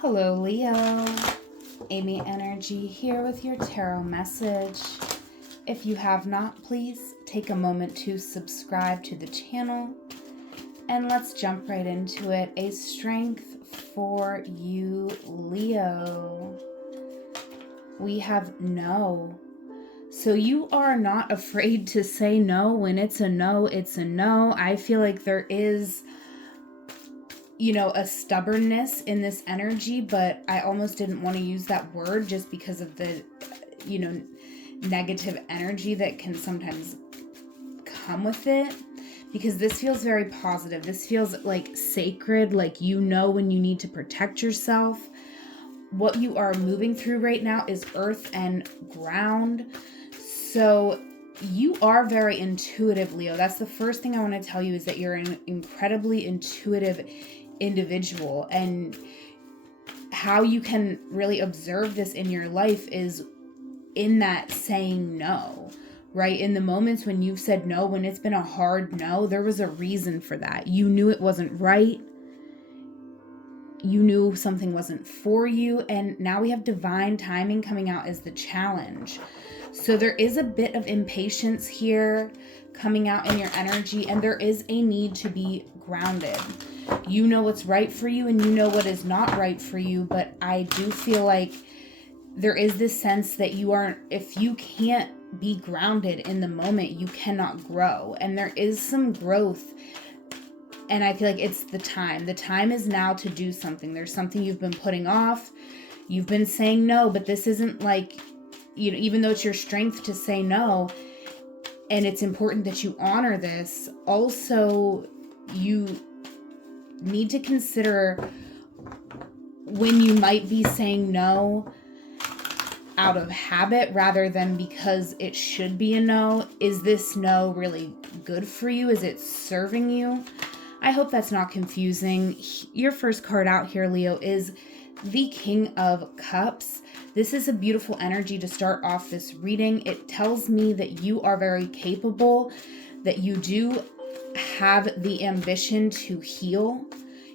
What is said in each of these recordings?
Hello, Leo. Amy Energy here with your tarot message. If you have not, please take a moment to subscribe to the channel. And let's jump right into it. A strength for you, Leo. We have no. So you are not afraid to say no. When it's a no, it's a no. I feel like there is a stubbornness in this energy, but I almost didn't want to use that word just because of the, negative energy that can sometimes come with it. Because this feels very positive. This feels like sacred, like when you need to protect yourself. What you are moving through right now is earth and ground. So you are very intuitive, Leo. That's the first thing I want to tell you, is that you're an incredibly intuitive individual, and how you can really observe this in your life is in that saying no, right? In the moments when you've said no, when it's been a hard no, there was a reason for that. You knew it wasn't right. You knew something wasn't for you, and now we have divine timing coming out as the challenge. So there is a bit of impatience here coming out in your energy, and there is a need to be grounded. You know what's right for you, and you know what is not right for you, but I do feel like there is this sense that if you can't be grounded in the moment, you cannot grow. And there is some growth, and I feel like it's the time. The time is now to do something. There's something you've been putting off. You've been saying no, but this isn't like, even though it's your strength to say no, and it's important that you honor this, also you need to consider when you might be saying no out of habit rather than because it should be a no. Is this no really good for you? Is it serving you? I hope that's not confusing. Your first card out here, Leo, is the King of Cups. This is a beautiful energy to start off this reading. It tells me that you are very capable, that you do have the ambition to heal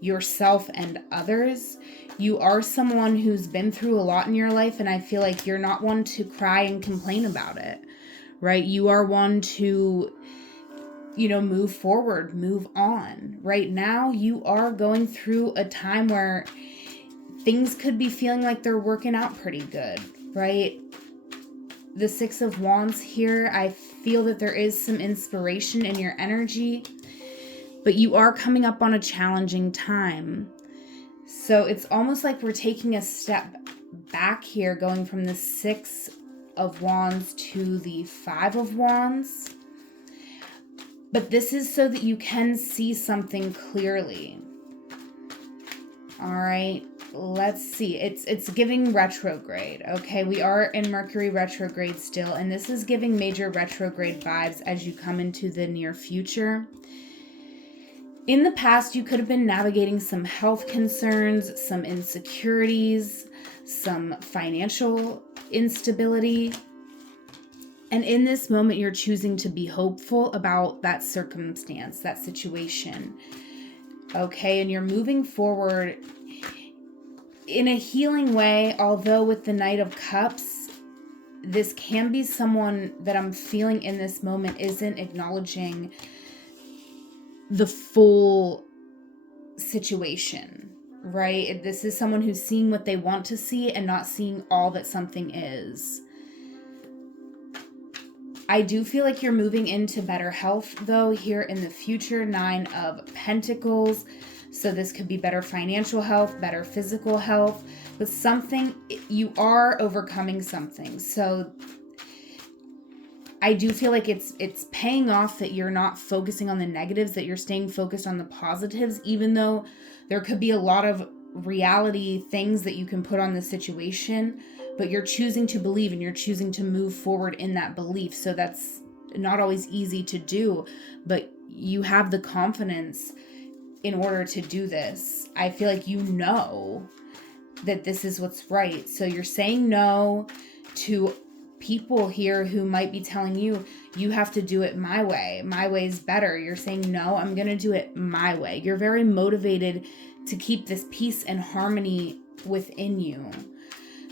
yourself and others. You are someone who's been through a lot in your life, and I feel like you're not one to cry and complain about it, right? You are one to move forward, move on. Right now, you are going through a time where things could be feeling like they're working out pretty good, right? The Six of Wands here, I feel that there is some inspiration in your energy, but you are coming up on a challenging time. So it's almost like we're taking a step back here, going from the Six of Wands to the Five of Wands. But this is so that you can see something clearly. All right, let's see. It's giving retrograde, okay? We are in Mercury retrograde still, and this is giving major retrograde vibes as you come into the near future. In the past, you could have been navigating some health concerns, some insecurities, some financial instability. And in this moment, you're choosing to be hopeful about that circumstance, that situation. Okay, and you're moving forward in a healing way, although with the Knight of Cups, this can be someone that I'm feeling in this moment isn't acknowledging the full situation, right? This is someone who's seeing what they want to see and not seeing all that something is. I do feel like you're moving into better health, though, here in the future. Nine of Pentacles. So this could be better financial health, better physical health, but something, you are overcoming something. So I do feel like it's paying off that you're not focusing on the negatives, that you're staying focused on the positives, even though there could be a lot of reality things that you can put on the situation, but you're choosing to believe and you're choosing to move forward in that belief. So that's not always easy to do, but you have the confidence in order to do this. I feel like you know that this is what's right. So you're saying no to people here who might be telling you, you have to do it my way. My way is better. You're saying, no, I'm going to do it my way. You're very motivated to keep this peace and harmony within you.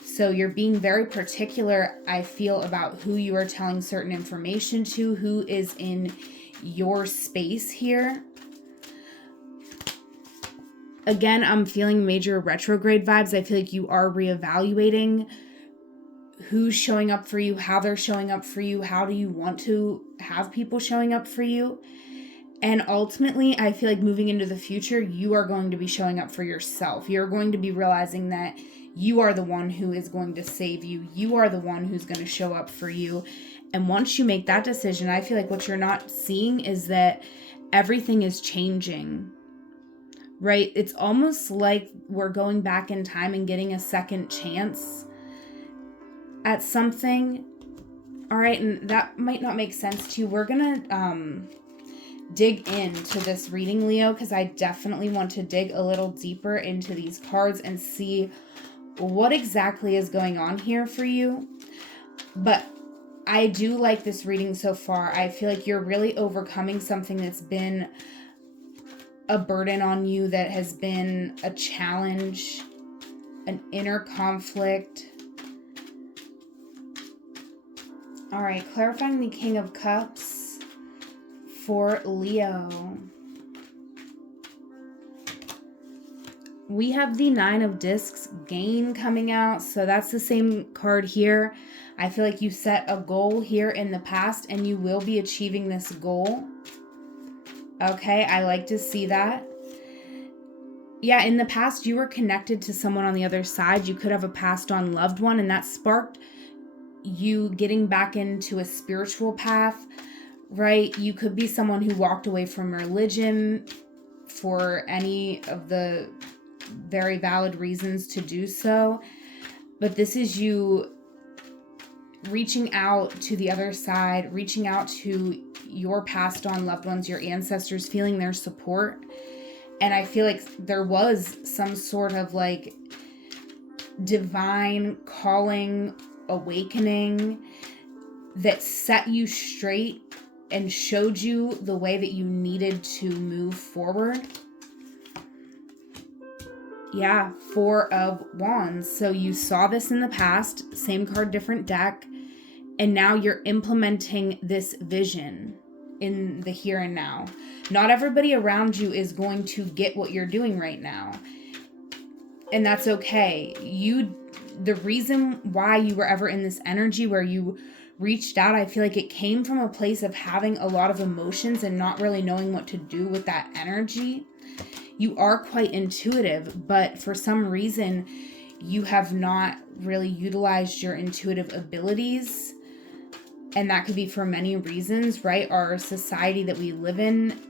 So you're being very particular, I feel, about who you are telling certain information to, who is in your space here. Again, I'm feeling major retrograde vibes. I feel like you are reevaluating who's showing up for you, how they're showing up for you, how do you want to have people showing up for you. And ultimately, I feel like moving into the future, you are going to be showing up for yourself. You're going to be realizing that you are the one who is going to save you. You are the one who's going to show up for you. And once you make that decision, I feel like what you're not seeing is that everything is changing, right? It's almost like we're going back in time and getting a second chance at something. All right, and that might not make sense to you. We're going to dig into this reading, Leo, because I definitely want to dig a little deeper into these cards and see what exactly is going on here for you. But I do like this reading so far. I feel like you're really overcoming something that's been a burden on you, that has been a challenge, an inner conflict. All right, clarifying the King of Cups for Leo. We have the Nine of Discs, gain, coming out. So that's the same card here. I feel like you set a goal here in the past and you will be achieving this goal. Okay, I like to see that. Yeah, in the past you were connected to someone on the other side. You could have a passed on loved one, and that sparked you getting back into a spiritual path, right? You could be someone who walked away from religion for any of the very valid reasons to do so. But this is you reaching out to the other side, reaching out to your passed on loved ones, your ancestors, feeling their support. And I feel like there was some sort of like divine calling, awakening that set you straight and showed you the way that you needed to move forward. Yeah, Four of Wands. So you saw this in the past, same card, different deck, and now you're implementing this vision in the here and now. Not everybody around you is going to get what you're doing right now, and that's okay. The reason why you were ever in this energy where you reached out, I feel like it came from a place of having a lot of emotions and not really knowing what to do with that energy. You are quite intuitive, but for some reason, you have not really utilized your intuitive abilities. And that could be for many reasons, right? Our society that we live in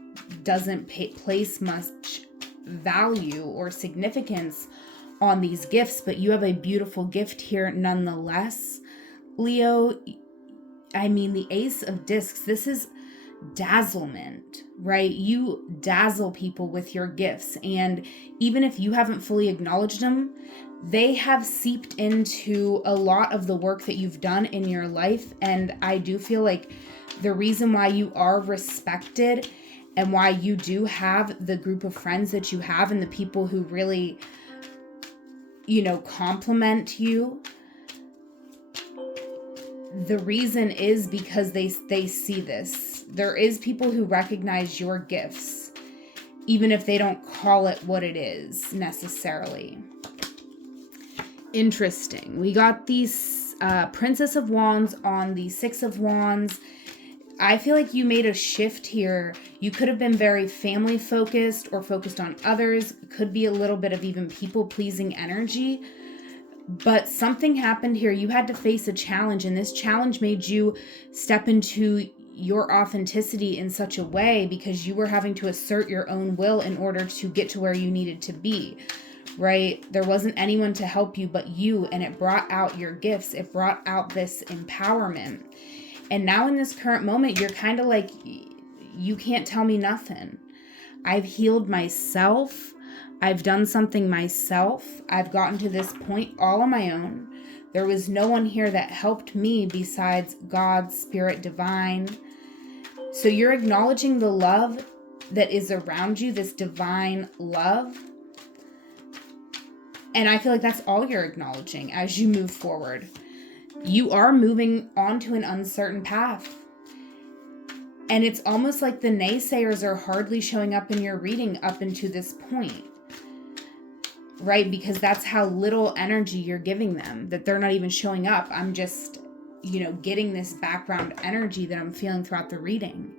doesn't place much value or significance on these gifts, but you have a beautiful gift here nonetheless. Leo, I mean, the Ace of Discs, this is dazzlement, right? You dazzle people with your gifts, and even if you haven't fully acknowledged them, they have seeped into a lot of the work that you've done in your life. And I do feel like the reason why you are respected and why you do have the group of friends that you have and the people who really, compliment you, the reason is because they see this. There is people who recognize your gifts, even if they don't call it what it is necessarily. Interesting. We got these Princess of Wands on the Six of Wands. I feel like you made a shift here. You could have been very family focused or focused on others. Could be a little bit of even people pleasing energy. But something happened here. You had to face a challenge, and this challenge made you step into your authenticity in such a way because you were having to assert your own will in order to get to where you needed to be, right? There wasn't anyone to help you but you, and it brought out your gifts. It brought out this empowerment. And now in this current moment, you're kind of like, you can't tell me nothing. I've healed myself. I've done something myself. I've gotten to this point all on my own. There was no one here that helped me besides God, Spirit, Divine. So you're acknowledging the love that is around you, this divine love. And I feel like that's all you're acknowledging as you move forward. You are moving onto an uncertain path. And it's almost like the naysayers are hardly showing up in your reading up until this point, right? Because that's how little energy you're giving them, that they're not even showing up. I'm just, getting this background energy that I'm feeling throughout the reading.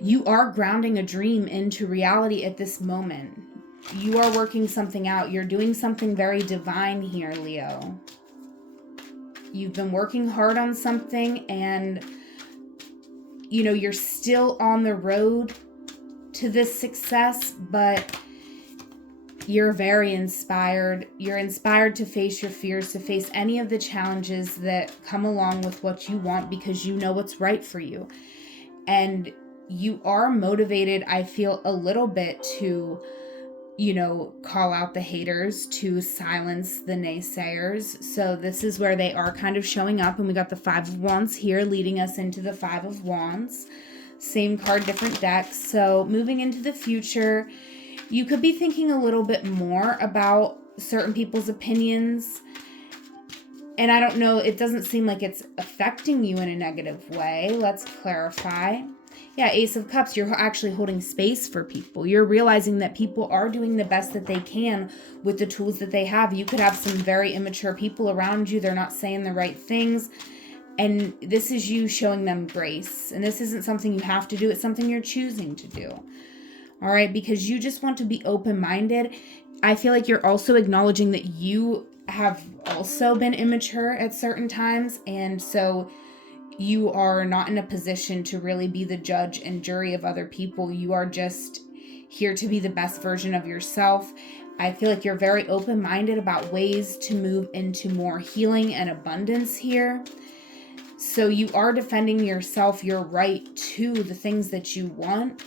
You are grounding a dream into reality at this moment. You are working something out. You're doing something very divine here, Leo. You've been working hard on something, and you're still on the road to this success, but you're very inspired. You're inspired to face your fears, to face any of the challenges that come along with what you want, because you know what's right for you. And you are motivated, I feel, a little bit to, call out the haters, to silence the naysayers. So this is where they are kind of showing up. And we got the Five of Wands here leading us into the Five of Wands. Same card, different deck. So moving into the future, you could be thinking a little bit more about certain people's opinions. And I don't know, it doesn't seem like it's affecting you in a negative way. Let's clarify. Yeah, Ace of Cups, you're actually holding space for people. You're realizing that people are doing the best that they can with the tools that they have. You could have some very immature people around you. They're not saying the right things. And this is you showing them grace. And this isn't something you have to do. It's something you're choosing to do. All right, because you just want to be open-minded. I feel like you're also acknowledging that you have also been immature at certain times. And so you are not in a position to really be the judge and jury of other people. You are just here to be the best version of yourself. I feel like you're very open-minded about ways to move into more healing and abundance here. So you are defending yourself, your right to the things that you want.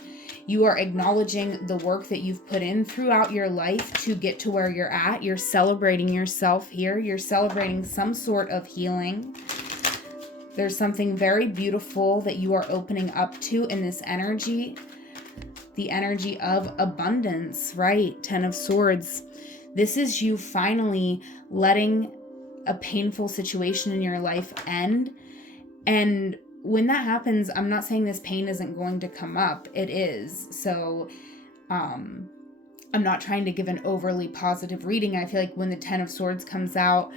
You are acknowledging the work that you've put in throughout your life to get to where you're at. You're celebrating yourself here. You're celebrating some sort of healing. There's something very beautiful that you are opening up to in this energy. The energy of abundance, right? Ten of Swords. This is you finally letting a painful situation in your life end. And when that happens, I'm not saying this pain isn't going to come up. It is. So I'm not trying to give an overly positive reading. I feel like when the Ten of Swords comes out,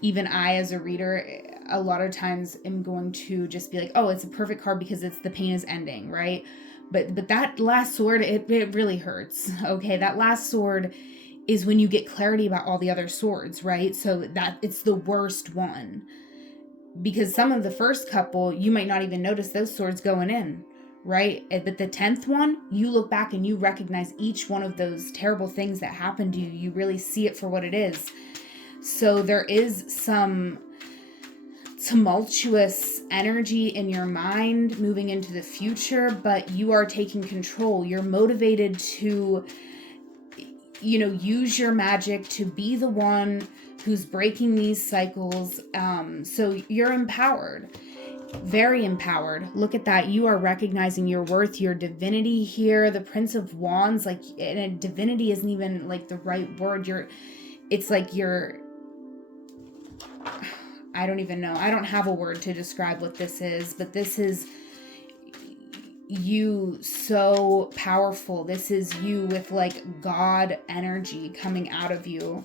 even I as a reader, a lot of times am going to just be like, oh, it's a perfect card because the pain is ending, right? But that last sword, it really hurts. Okay, that last sword is when you get clarity about all the other swords, right? So that it's the worst one. Because some of the first couple, you might not even notice those swords going in, right? But the 10th one, you look back and you recognize each one of those terrible things that happened to you. You really see it for what it is. So there is some tumultuous energy in your mind moving into the future, but you are taking control. You're motivated to, use your magic to be the one who's breaking these cycles. So you're empowered, very empowered. Look at that. You are recognizing your worth, your divinity here. The Prince of Wands, and divinity isn't even the right word. I don't even know. I don't have a word to describe what this is, but this is you so powerful. This is you with God energy coming out of you.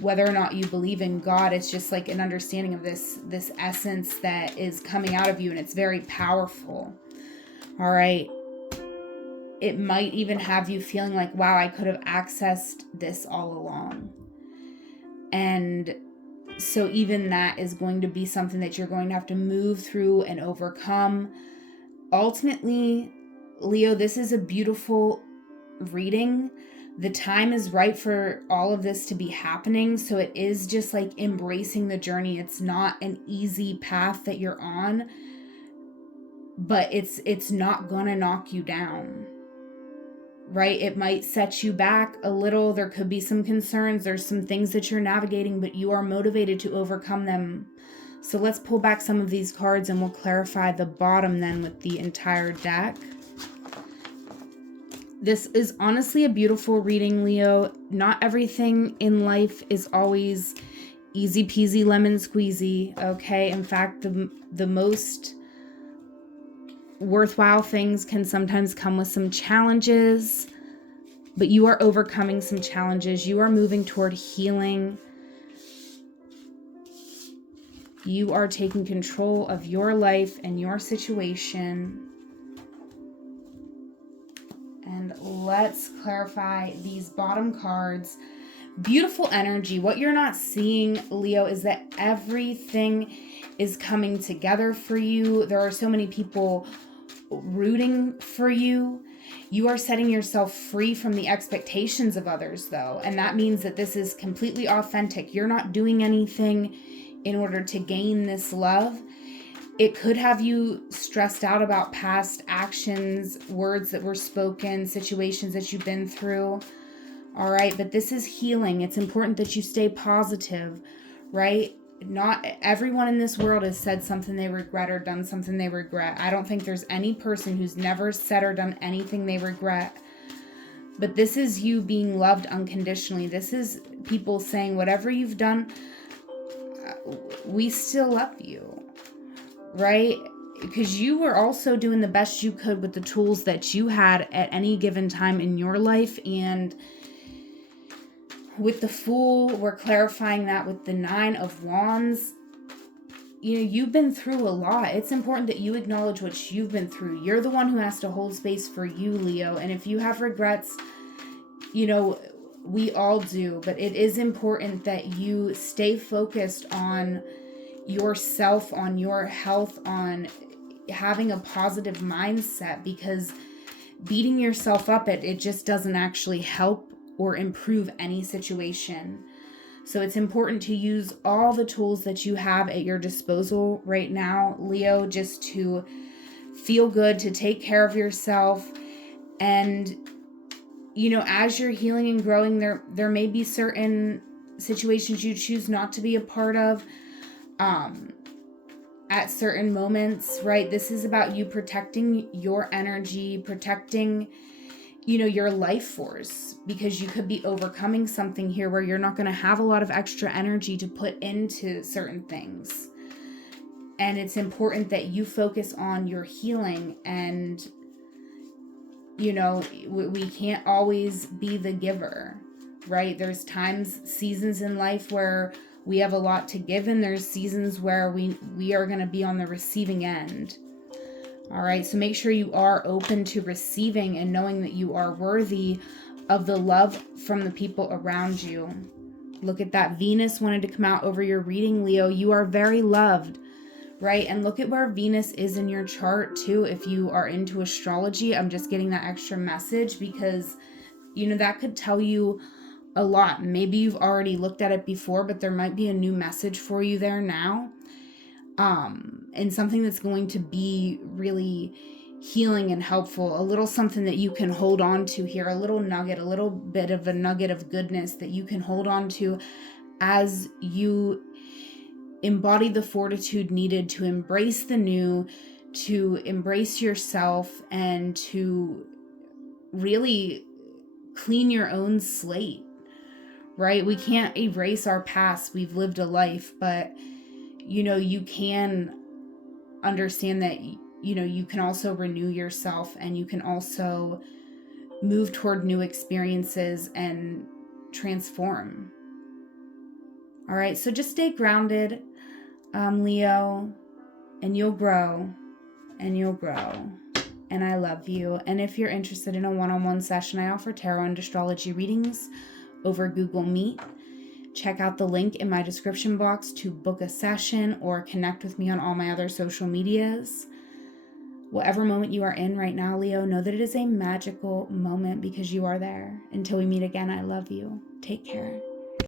Whether or not you believe in God, it's just an understanding of this essence that is coming out of you, and it's very powerful. All right. It might even have you feeling wow, I could have accessed this all along. And so even that is going to be something that you're going to have to move through and overcome. Ultimately, Leo, this is a beautiful reading. The time is right for all of this to be happening. So it is just embracing the journey. It's not an easy path that you're on, but it's not gonna knock you down. Right? It might set you back a little. There could be some concerns. There's some things that you're navigating, but you are motivated to overcome them. So let's pull back some of these cards and we'll clarify the bottom then with the entire deck. This is honestly a beautiful reading, Leo. Not everything in life is always easy peasy lemon squeezy, okay? In fact, the most worthwhile things can sometimes come with some challenges, but you are overcoming some challenges. You are moving toward healing. You are taking control of your life and your situation. And let's clarify these bottom cards. Beautiful energy. What you're not seeing, Leo, is that everything is coming together for you. There are so many people rooting for you. You are setting yourself free from the expectations of others, though. And that means that this is completely authentic. You're not doing anything in order to gain this love. It could have you stressed out about past actions, words that were spoken, situations that you've been through. All right, but this is healing. It's important that you stay positive, right? Not everyone in this world has said something they regret or done something they regret. I don't think there's any person who's never said or done anything they regret. But this is you being loved unconditionally. This is people saying, whatever you've done, we still love you, right? Because you were also doing the best you could with the tools that you had at any given time in your life. And with the Fool, we're clarifying that with the 9 of Wands. You know, you've been through a lot. It's important that you acknowledge what you've been through. You're the one who has to hold space for you, Leo. And if you have regrets, you know, we all do. But it is important that you stay focused on yourself, on your health, on having a positive mindset, because beating yourself up, it just doesn't actually help or improve any situation. So it's important to use all the tools that you have at your disposal right now, Leo, just to feel good, to take care of yourself. And, you know, as you're healing and growing, there may be certain situations you choose not to be a part of at certain moments, right? This is about you protecting your energy, protecting, you know, your life force, because you could be overcoming something here where you're not going to have a lot of extra energy to put into certain things. And it's important that you focus on your healing. And, you know, we can't always be the giver, right? There's times, seasons in life where we have a lot to give, and there's seasons where we are going to be on the receiving end. All right, so make sure you are open to receiving and knowing that you are worthy of the love from the people around you. Look at that. Venus wanted to come out over your reading, Leo. You are very loved, right? And look at where Venus is in your chart too. If you are into astrology, I'm just getting that extra message because, you know, that could tell you a lot. Maybe you've already looked at it before, but there might be a new message for you there now. And something that's going to be really healing and helpful, a little something that you can hold on to here, a little nugget, a little bit of a nugget of goodness that you can hold on to as you embody the fortitude needed to embrace the new, to embrace yourself, and to really clean your own slate, right? We can't erase our past. We've lived a life, but you know, you can understand that, you know, you can also renew yourself, and you can also move toward new experiences and transform. All right, so just stay grounded, Leo, and you'll grow, and you'll grow. And I love you. And if you're interested in a one-on-one session, I offer tarot and astrology readings over Google Meet. Check out the link in my description box to book a session or connect with me on all my other social medias. Whatever moment you are in right now, Leo, know that it is a magical moment because you are there. Until we meet again, I love you. Take care.